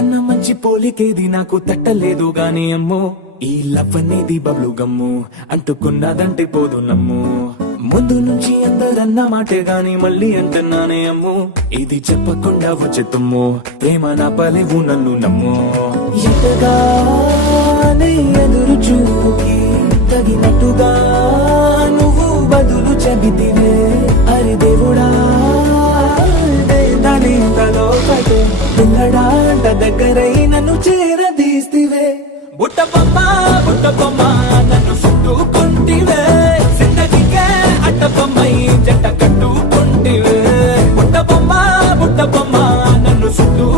నీకన్నా మంచి పోలికేది నాకు తట్టలేదు గాని అమ్మో ఈ లవ్ అనేది బబ్లు గమ్ము అంటుకున్నదంటే పోదు నమ్ము ముందు నుంచి అందరన్న మాటే గాని మళ్ళీ అంటున్నానే అమ్ము ఇది చెప్పకుండా వచ్చే తుమ్ము ప్రేమ నా పలేవు నన్ను నమ్ము ఎంతగానే ఎదురు చూకి తగినట్టుగా నువ్వు బదులు చెబితివే అరి దేవుడా దాని తలో పడే పిల్లడాంట దగ్గరై నన్ను చేరదీస్తివే బుట్ట బొమ్మ నన్ను చుట్టుకుంటివే జిందగీకే అట్ట బొమ్మై జంట కట్టుకుంటివే బుట్ట బొమ్మ నన్ను చుట్టూ